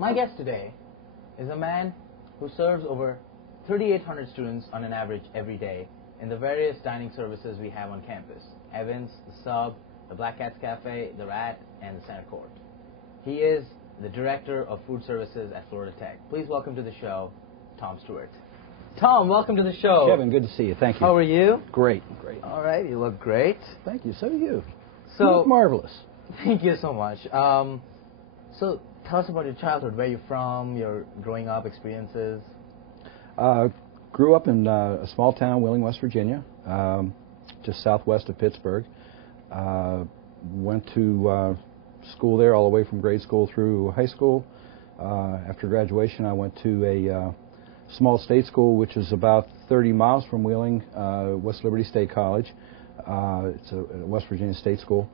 My guest today is a man who serves over 3,800 students on an average every day in the various dining services we have on campus: Evans, the Sub, the Black Cat's Cafe, the Rat, and the Center Court. He is the Director of Food Services at Florida Tech. Please welcome to the show, Tom Stewart. Tom, welcome to the show. Kevin, good to see you. Thank you. How are you? Great, great. All right, you look great. Thank you. So do you. So you look marvelous. Thank you so much. So tell us about your childhood, where you're from, your growing up experiences. Grew up in a small town, Wheeling, West Virginia, just southwest of Pittsburgh. Went to school there all the way from grade school through high school. After graduation, I went to a small state school, which is about 30 miles from Wheeling, West Liberty State College. It's a West Virginia state school.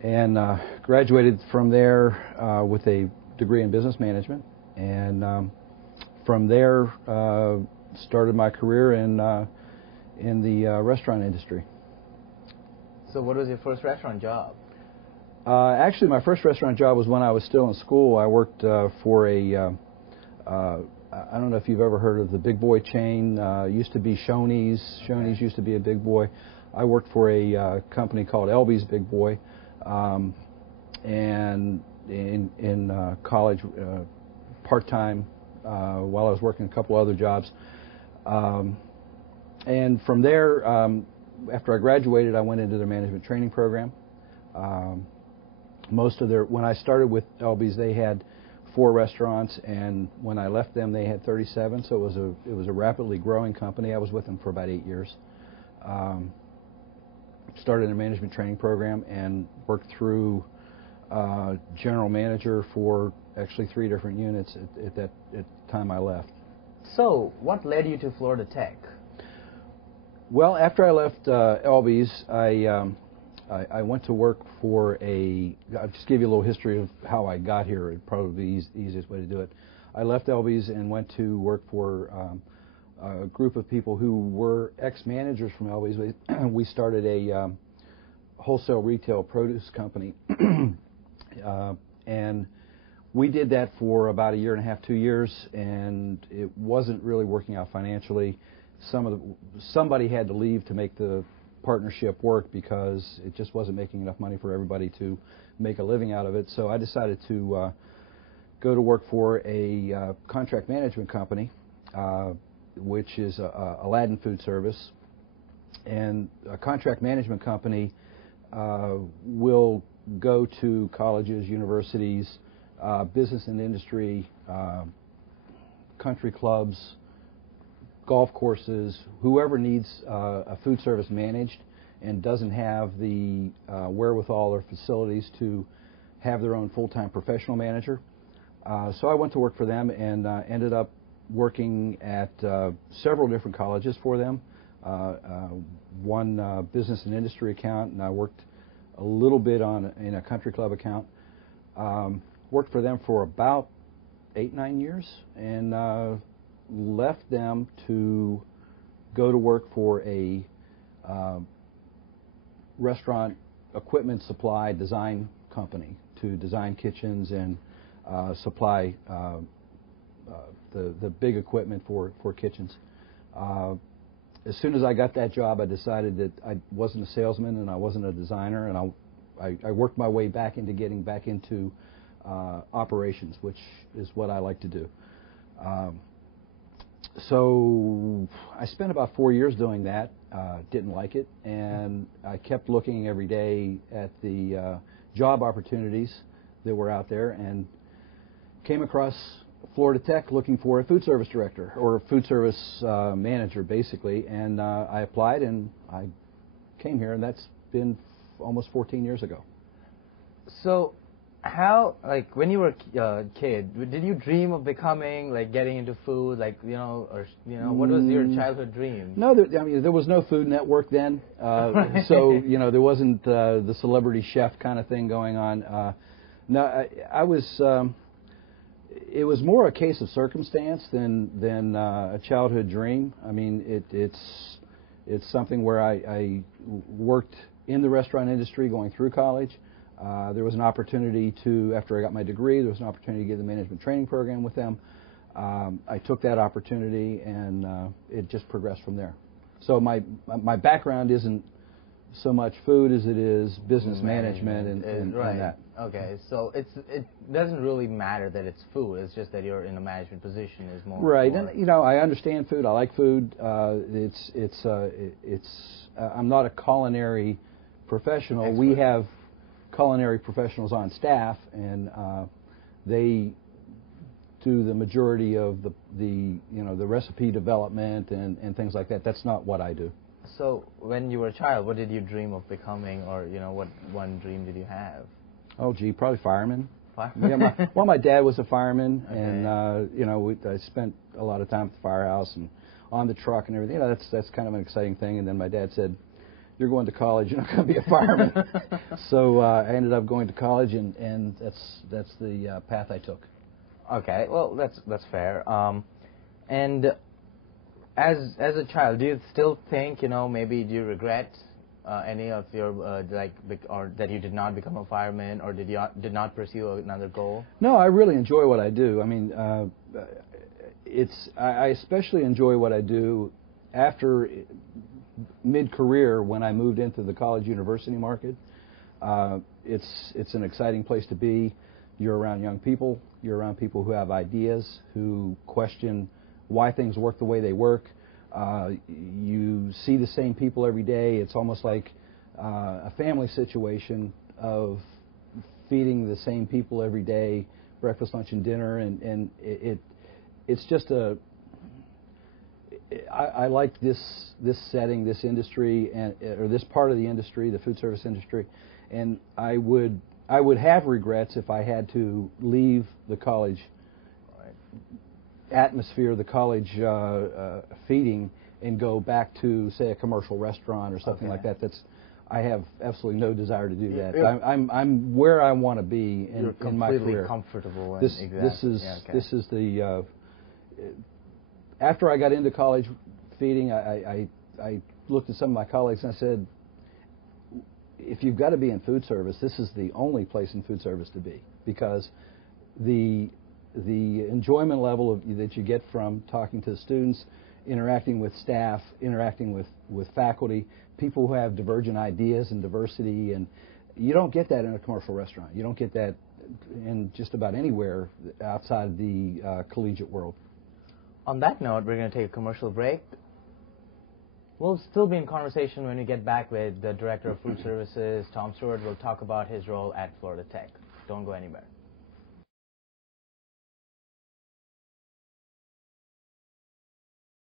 And graduated from there with a degree in business management. And from there, started my career in the restaurant industry. So what was your first restaurant job? Actually, my first restaurant job was when I was still in school. I worked for a, I don't know if you've ever heard of the Big Boy chain. Used to be Shoney's. Shoney's used to be a Big Boy. I worked for a company called Elby's Big Boy. And in college, part-time, while I was working a couple other jobs. And from there, after I graduated, I went into their management training program. When I started with Elby's, they had 4 restaurants, and when I left them, they had 37. So it was a rapidly growing company. I was with them for about 8 years. Started in a management training program and worked through general manager for actually 3 different units at the time I left. So what led you to Florida Tech? Well, after I left Elby's, I went to work for I'll just give you a little history of how I got here. It'd probably be the easiest way to do it. I left Elby's and went to work for a group of people who were ex-managers from Elby's. We started a wholesale retail produce company, and we did that for about 1.5 years, 2 years, and it wasn't really working out financially. Somebody had to leave to make the partnership work because it just wasn't making enough money for everybody to make a living out of it. So I decided to go to work for a contract management company, which is Aladdin Food Service. And a contract management company will go to colleges, universities, business and industry, country clubs, golf courses, whoever needs a food service managed and doesn't have the wherewithal or facilities to have their own full-time professional manager. So I went to work for them and ended up working at several different colleges for them. One business and industry account, and I worked a little bit in a country club account. Worked for them for about 8-9 years, and left them to go to work for a restaurant equipment supply design company to design kitchens and supply the big equipment for kitchens. As soon as I got that job, I decided that I wasn't a salesman and I wasn't a designer, and I worked my way back into getting back into operations, which is what I like to do. So I spent about 4 years doing that, didn't like it, and I kept looking every day at the job opportunities that were out there and came across Florida Tech looking for a food service director, or a food service manager, basically, and I applied and I came here, and that's been almost 14 years ago. So how, like, when you were a kid, did you dream of becoming, like, getting into food, like, what was your childhood dream? No, there was no Food Network then, so, there wasn't the celebrity chef kind of thing going on. No, I was, it was more a case of circumstance than a childhood dream. I mean, it's something where I worked in the restaurant industry going through college. There was an opportunity to, after I got my degree, there was an opportunity to get the management training program with them. I took that opportunity, and it just progressed from there. So my background isn't so much food as it is business management and that. Okay, so it doesn't really matter that it's food. It's just that you're in a management position is more. Right, more and like you know, I understand food. I like food. I'm not a culinary professional. Expert. We have culinary professionals on staff, and they do the majority of the recipe development and things like that. That's not what I do. So when you were a child, what did you dream of becoming, or what one dream did you have? Oh, gee, probably fireman. Fireman? Yeah, my dad was a fireman, Okay. and I spent a lot of time at the firehouse and on the truck and everything. You know, that's kind of an exciting thing. And then my dad said, "You're going to college. You're not going to be a fireman." So I ended up going to college, and that's the path I took. Okay, well that's fair. And as a child, do you still think, maybe do you regret any of your or that you did not become a fireman, or did not pursue another goal? No, I really enjoy what I do. I mean, I especially enjoy what I do after mid-career when I moved into the college-university market. It's an exciting place to be. You're around young people. You're around people who have ideas, who question why things work the way they work. You see the same people every day. It's almost like a family situation of feeding the same people every day, breakfast, lunch, and dinner, and it's just I like this setting, this industry, or this part of the industry, the food service industry, and I would have regrets if I had to leave the college atmosphere, the college feeding, and go back to, say, a commercial restaurant or something like that. I have absolutely no desire to do that. I'm where I want to be in my career. You're completely comfortable. This is the after I got into college feeding, I looked at some of my colleagues and I said, if you've got to be in food service, this is the only place in food service to be, because the enjoyment level that you get from talking to the students, interacting with staff, interacting with faculty, people who have divergent ideas and diversity, and you don't get that in a commercial restaurant. You don't get that in just about anywhere outside the collegiate world. On that note, we're going to take a commercial break. We'll still be in conversation when we get back with the Director of Food Services, Tom Stewart. We'll talk about his role at Florida Tech. Don't go anywhere.